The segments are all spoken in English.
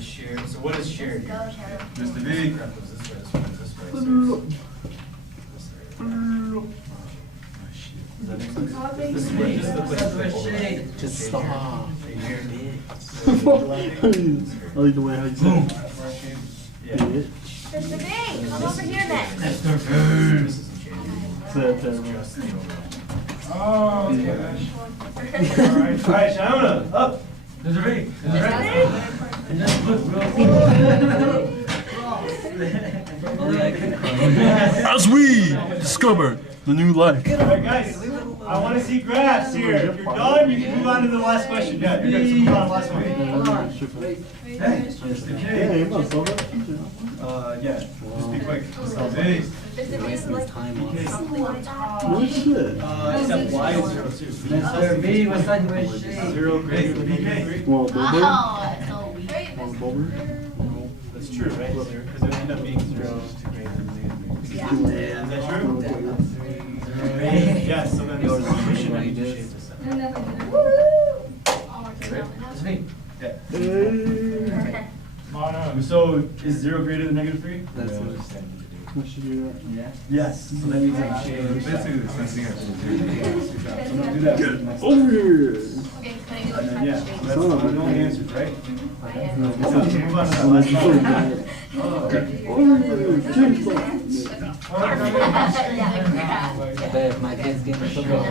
the shared, so what is shared here? Mr. V. Crap goes this way, this way, this way. Does that make sense? This is where, this is the place where the overlap. Just stop. I like the way how you say it. Yeah. Yeah. Mr. B, come over here next. This isn't shared. Say that It's there. just the overlap. Oh, okay. Alright, Shauna, up. Mr. V. As we discover the new life. Alright, guys, I want to see graphs here. If you're done, you can move on to the last question. Yeah, you're good. So move on to the last one. Yeah, you must love it. Yeah, just be quick. So, Mr. B is like something like that. No shit. Except y is 0 too. Mr. V, what's that way shape? 0 greater than BK. Well, Bobo? Oh, that's so weird. Well, Bobo? That's true, right? Because it would end up being 0 to greater than negative. Yeah. Is that true? Yes, so then this solution I need to shape this up. Mr. V. Yeah. Hey. So is 0 greater than negative 3? That's I should do that. Yes. So that means I'm shading. Basically the same thing I did. So I'm gonna do that for the next Over here. Okay, can I do And then, yeah, so that's Son of a the only bitch. answers, right? Yeah. Move on to that last Unless you question. say that. Over here. Change that. But if my kids get in trouble,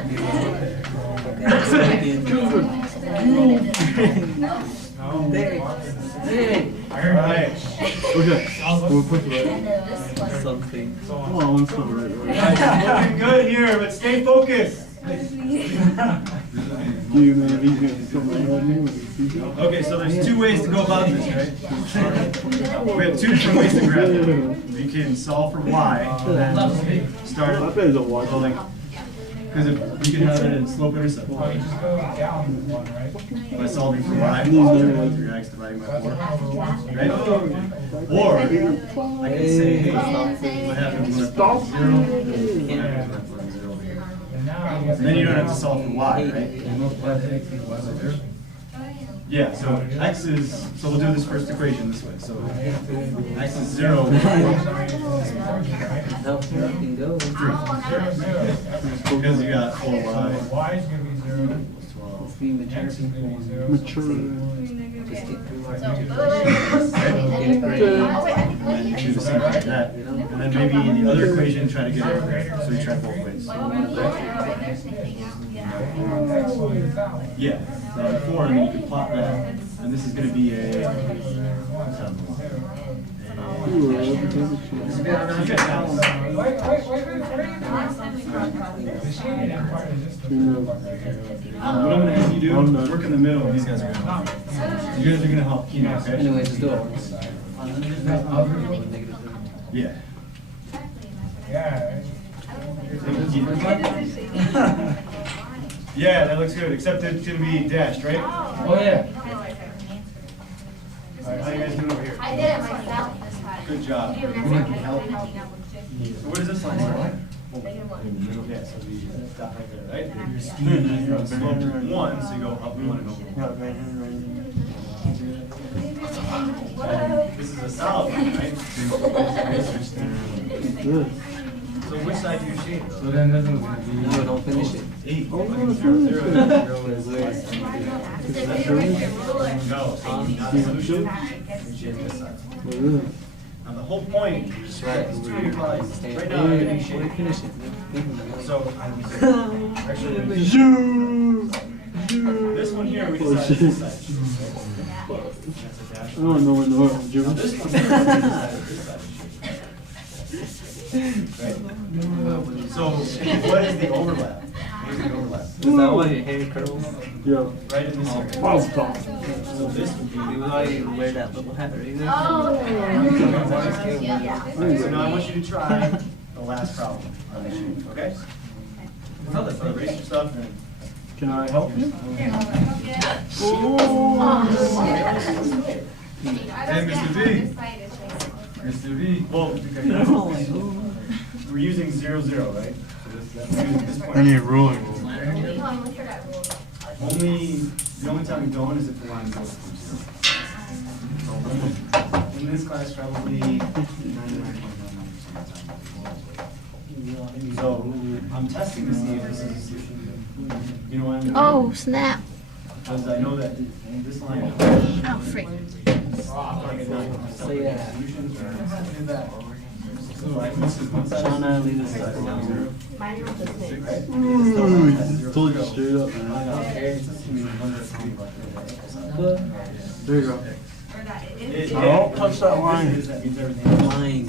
Alright. Okay. We'll put the right. something. Oh, I'm sorry. Guys, looking good here, but stay focused. Do you know he's gonna come right at me with his feet? Okay, so there's 2 ways to go about this, right? We have 2 different ways to graph it. You can solve for y, and then start I bet it's a watch. because if you can have it in slope intercept. By solving for y, 3x dividing by 4, right? Or I can say, hey, what happens when I put 0? What happens when I put 0 here? And then you don't have to solve for y, right? Yeah, so x is, so we'll do this first equation this way. So x is 0. No, nothing goes. Because you got 4y. Y is gonna be 0. Plus 12. Let's be mature people. Mature. Just get through our So, education. get a grade. Oh, wait, I And then you do the same like that. And then maybe the other equation, try to get it there. So you try both ways. Yeah, so 4, and then you can plot that. And this is going to be a. Ooh, I love the What I'm going to have you do, work in the middle, and these guys are going to help. You guys are going to help Keenan, okay? Anyways, just do it. Yeah. Yeah. Yeah, that looks good, except it's going to be dashed, right? Oh, yeah. All right, how you guys doing over here? I did it myself this time. Good job. You So where does this line start? Yeah, so we stop right there, right? You're on slope 1, so you go up 1 and over 1. This is a solid line, right? Good. So which side do you shade? So then this one's gonna be. No, don't finish it. 8. Oh, Like that's 0, 0, 0. Because we're- No, so not a solution. You shade this side. What is it? Now the whole point is Right. to your lines. Stay Right now, I'm going to be shading. finish it. So, actually, You. this one here, we Oh, decided shit. this side. I don't know what the hell I'm Now doing. this one here, we decided this side. Right? So, what is the overlap? What is the overlap? Is that why your hair curls? Yeah. Right in this area. Pause talk. So this would be. You why you wear that little hat right there? Oh, yeah. So now I want you to try the last problem on this sheet, okay? So erase your stuff and. Can I help you? Hey, Mr. V. Mr. V. Well, we're using 0, 0, right? So we're using this point. I need a ruler. Only, the only time we don't is if the line goes through 0. So in this class probably 99.99% of the time. So I'm testing to see if this is, you know what I'm doing? Oh, snap. Because I know that this line. Oh, freak. So yeah. So like this is one side. Shauna, leave this side. Told you straight up, man. There you go. Don't touch that line. That means everything. Line.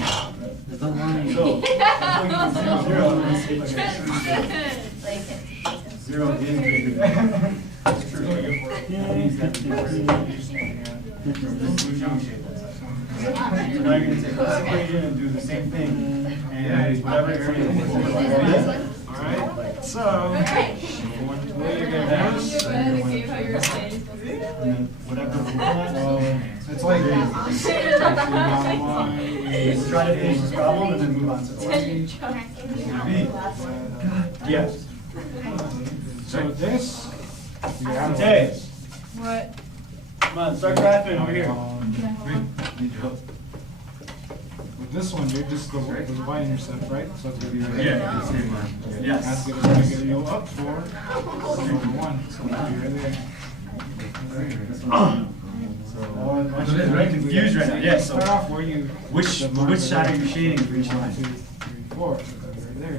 There's no line. So, zero is bigger than. That's true. That means that the So now you're going to take this equation and do the same thing, and whatever area you want. Alright, so what you're going to have is and then whatever the it's like let's try to finish this problem and then move on to the last. Yes. So this. Today. What? Come on, start graphing over here. With this one, dude, this is the y-intercept, right? So it's gonna be right Yeah, there. the same line. Yes. That's gonna get you up for over 1. So it'll be right there. I'm very confused right now. Yes. Start off where you. Which side are you shading for each line? 1, 2, 3, 4. So that's right there.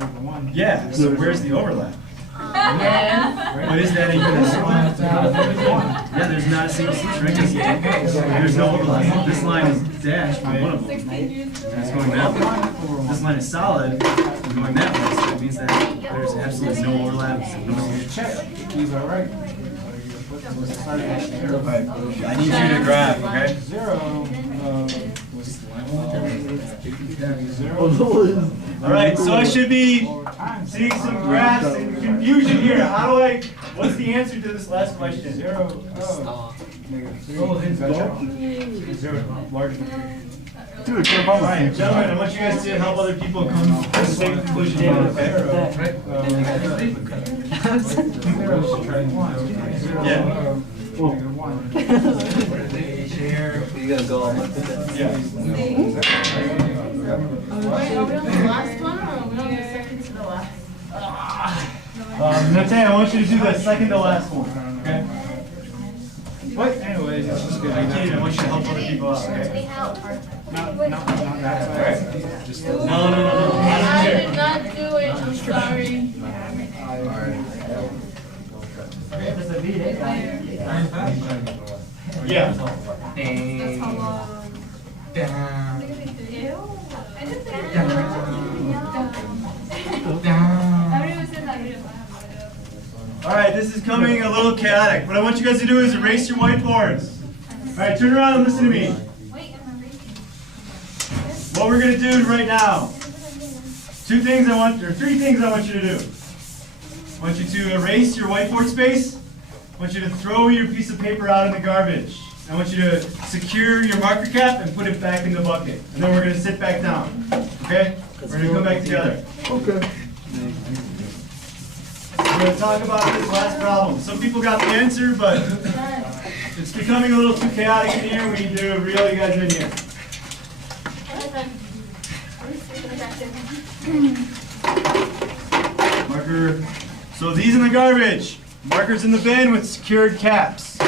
Over 1. Yeah. So where's the overlap? Yeah. What is that even? Yeah, there's not a single stitch right here. There's no overlap. This line is dashed from one of them. And it's going that way. This line is solid and going that way. So that means that there's absolutely no overlap. No Check. These are right. I need you to graph, okay? 0. All right, so I should be seeing some graphs and confusion here. What's the answer to this last question? 0. Larger. All right, gentlemen, I want you guys to help other people come to the same conclusion. Okay? Yeah. You gotta go on like that. Yeah. Wait, are we on the last one or are we on the second to the last? Nathan, I want you to do the second to last one. Okay? But anyways, it's just good. I want you to help other people out. Okay? Not that side. Just No. I did not do it, I'm sorry. Yeah. That's how long. All right, this is coming a little chaotic. What I want you guys to do is erase your whiteboards. All right, turn around and listen to me. What we're going to do right now, three things I want you to do. I want you to erase your whiteboard space. I want you to throw your piece of paper out in the garbage. I want you to secure your marker cap and put it back in the bucket. And then we're going to sit back down. Okay? We're going to come back together. Okay. We're going to talk about this last problem. Some people got the answer, but it's becoming a little too chaotic in here. We need to reel you guys in here. Marker. So these in the garbage. Markers in the bin with secured caps.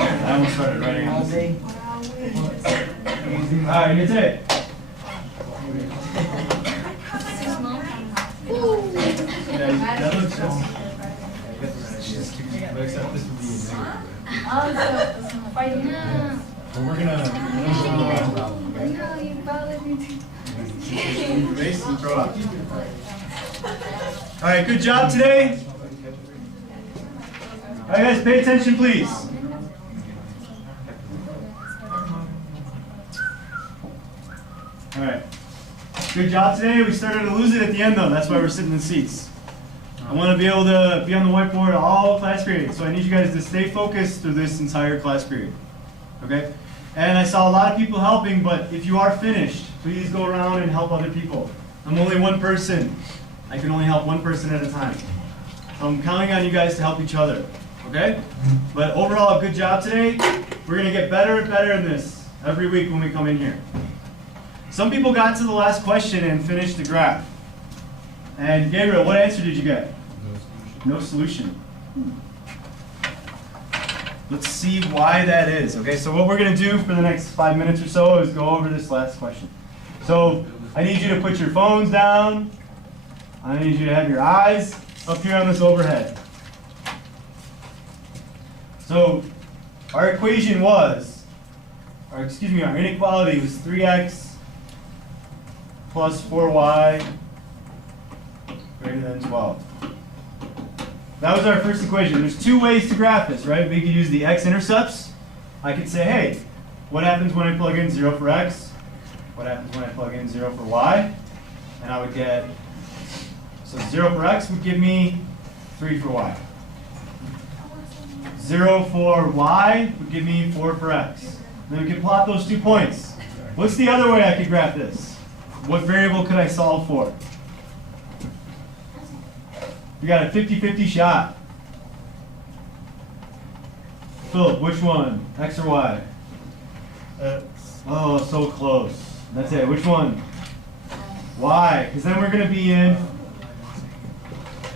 I almost started writing on this. All right, here's it. That looks just. Except this would be but we're gonna erase and throw out. All right, good job today. All right, guys, pay attention, please. All right. Good job today. We started to lose it at the end, though. That's why we're sitting in seats. All I want to be able to be on the whiteboard all class period. So I need you guys to stay focused through this entire class period. Okay? And I saw a lot of people helping, but if you are finished, please go around and help other people. I'm only one person. I can only help one person at a time. So I'm counting on you guys to help each other. Okay? But overall, good job today. We're going to get better and better in this every week when we come in here. Some people got to the last question and finished the graph. And Gabriel, what answer did you get? No solution. Let's see why that is. Okay, so what we're going to do for the next 5 minutes or so is go over this last question. So I need you to put your phones down. I need you to have your eyes up here on this overhead. So our equation was, our inequality was 3x plus 4y greater than 12. That was our first equation. There's two ways to graph this, right? We could use the x-intercepts. I could say, hey, what happens when I plug in 0 for x? What happens when I plug in 0 for y? And I would get, so 0 for x would give me 3 for y. 0 for y would give me 4 for x. Then we could plot those 2 points. What's the other way I could graph this? What variable could I solve for? We got a 50-50 shot. Philip, which one? X or Y? Oh, so close. That's it. Which one? Y. Because then we're going to be in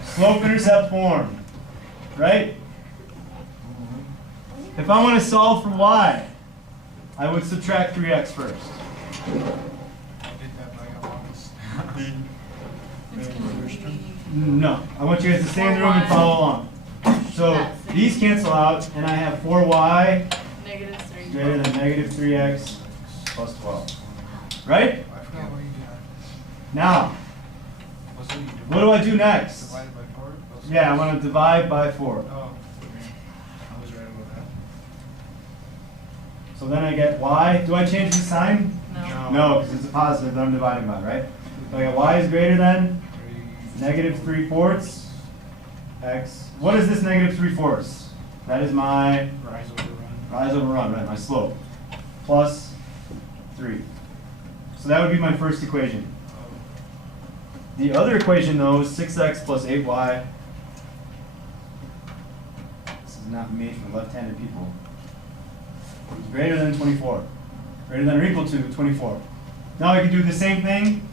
slope-intercept form. Right? If I want to solve for Y, I would subtract 3x first. No, I want you guys to stay in the room and follow along. So these cancel out, and I have 4y greater than negative 3x plus 12. Right? Now, what do I do next? Yeah, I want to divide by 4. So then I get y. Do I change the sign? No, because it's a positive that I'm dividing by, right? So I get y is greater than negative 3/4 x. What is this negative 3/4? That is my rise over run, right? My slope. Plus 3. So that would be my first equation. The other equation, though, is 6x plus 8y. This is not made for left-handed people. It's greater than 24. Greater than or equal to 24. Now I can do the same thing.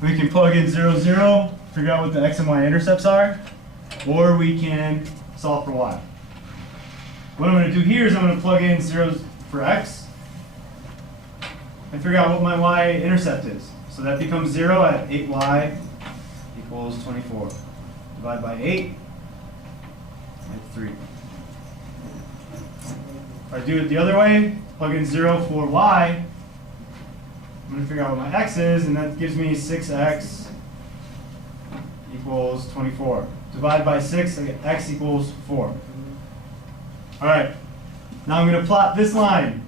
We can plug in 0, 0, figure out what the x and y intercepts are, or we can solve for y. What I'm going to do here is I'm going to plug in 0 for x and figure out what my y intercept is. So that becomes 0 at 8y equals 24. Divide by 8, and 3. If I do it the other way, plug in 0 for y, I'm going to figure out what my x is, and that gives me 6x equals 24. Divide by 6, I get x equals 4. All right, now I'm going to plot this line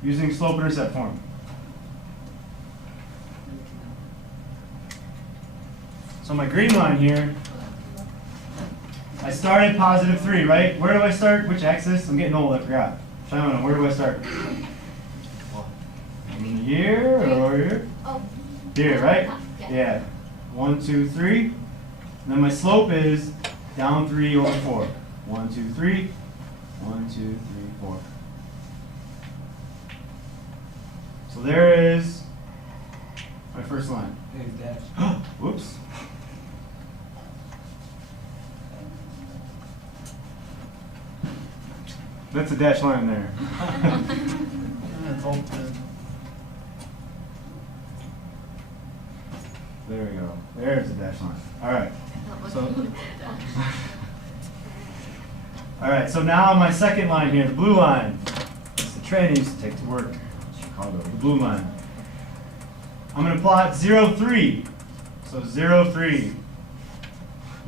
using slope-intercept form. So my green line here, I started positive 3, right? Where do I start? Which axis? I'm getting old, I forgot. Shimon, where do I start? Here or here? Oh. Here, right? Yeah. 1, 2, 3. And then my slope is down 3 over 4. 1, 2, 3. 1, 2, 3, 4. So there is my first line. Whoops. That's a dashed line there. There we go. There's the dash line. All right. So now my second line here, the blue line. It's the train I used to take to work in Chicago, the blue line. I'm going to plot 0, 3. So 0, 3.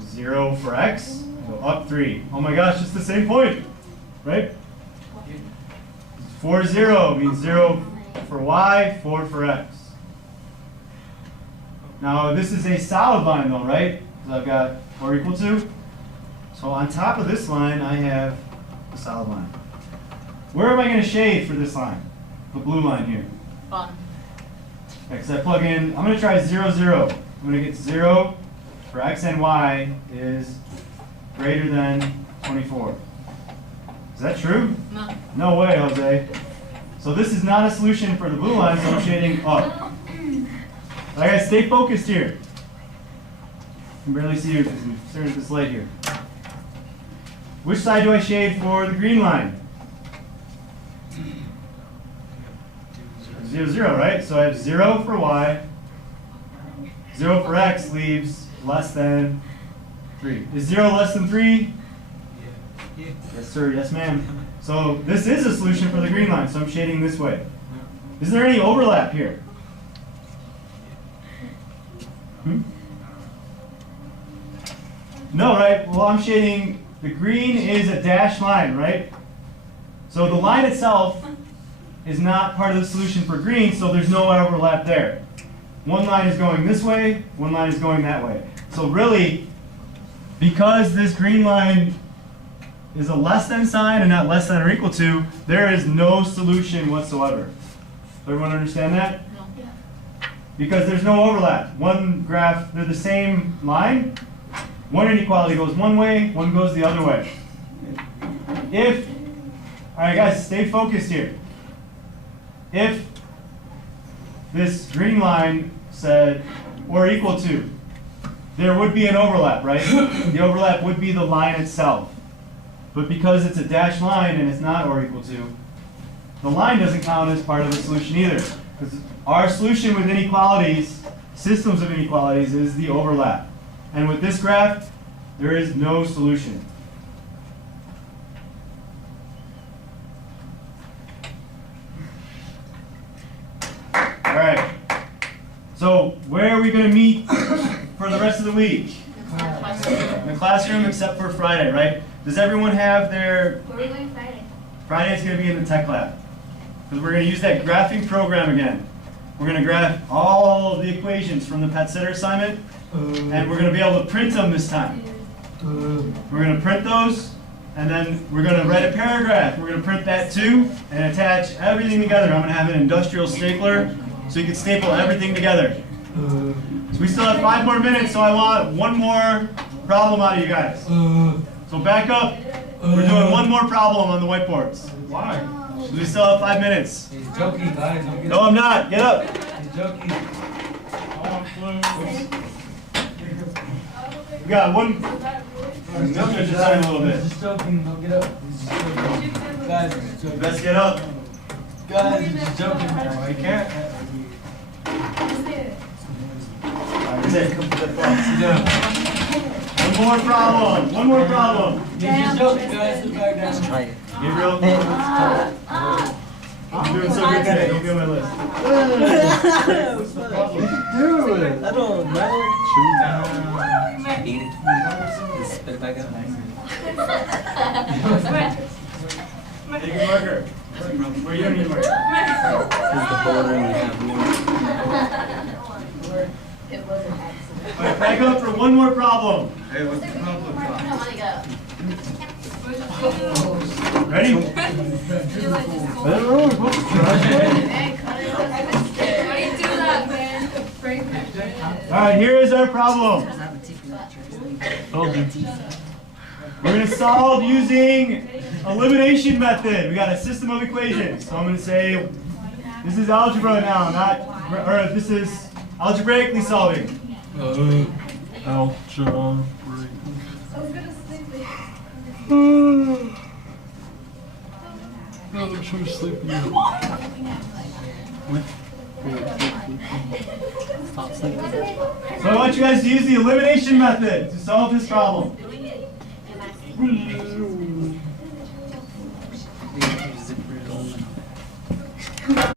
0 for x, go up 3. Oh my gosh, it's the same point, right? 4, 0 means 0 for y, 4 for x. Now this is a solid line though, right? So I've got or equal to. So on top of this line, I have a solid line. Where am I going to shade for this line? The blue line here. Fun. Because I plug in, I'm going to try 0, 0. I'm going to get 0 for x and y is greater than 24. Is that true? No. No way, Jose. So this is not a solution for the blue line, so I'm shading up. I gotta stay focused here. I can barely see you because I'm staring at this light here. Which side do I shade for the green line? 0, 0, right? So I have 0 for y. 0 for x leaves less than 3. Is 0 less than 3? Yes, sir. Yes, ma'am. So this is a solution for the green line, so I'm shading this way. Is there any overlap here? No, right? Well, I'm shading, the green is a dashed line, right? So the line itself is not part of the solution for green, so there's no overlap there. One line is going this way, one line is going that way. So really, because this green line is a less than sign and not less than or equal to, there is no solution whatsoever. Everyone understand that? No. Because there's no overlap. One graph, they're the same line. One inequality goes one way, one goes the other way. If, all right guys, stay focused here. If this green line said or equal to, there would be an overlap, right? The overlap would be the line itself. But because it's a dashed line and it's not or equal to, the line doesn't count as part of the solution either. Because our solution with inequalities, systems of inequalities, is the overlap. And with this graph, there is no solution. All right. So where are we going to meet for the rest of the week? In the classroom, except for Friday, right? Does everyone have their... Where are we going Friday? Friday is going to be in the tech lab. Because we're going to use that graphing program again. We're going to graph all of the equations from the Pet Sitter assignment. And we're going to be able to print them this time. We're going to print those. And then we're going to write a paragraph. We're going to print that too. And attach everything together. I'm going to have an industrial stapler. So you can staple everything together. So we still have 5 more minutes. So I want one more problem out of you guys. So back up. We're doing one more problem on the whiteboards. Why? So we still have 5 minutes. He's joking, guys. Don't get No, I'm not. Get up. He's joking. We got one. I'm just sign a little bit. He's just joking. Don't get up. He's just joking. Guys, he's just joking. Best get up. Guys, he's just joking. I can't. That's it. Sit down. One more problem. One more problem. He's just joking, guys. Sit back down. Try it. Gabriel? I'm doing so good today. Don't be on my list. Dude, I don't know. Eat it. Just spit it back out. Take your marker. Where you don't need a marker. This is the folder we have. It was an accident. All right, back up for one more problem. Hey, what's the problem? I don't want to go. Ready? All right, here is our problem. We're going to solve using elimination method. We got a system of equations. So I'm going to say this is algebra now, or this is algebraically solving. Algebra. I'm trying to sleep now. Stop sleeping. So I want you guys to use the elimination method to solve this problem.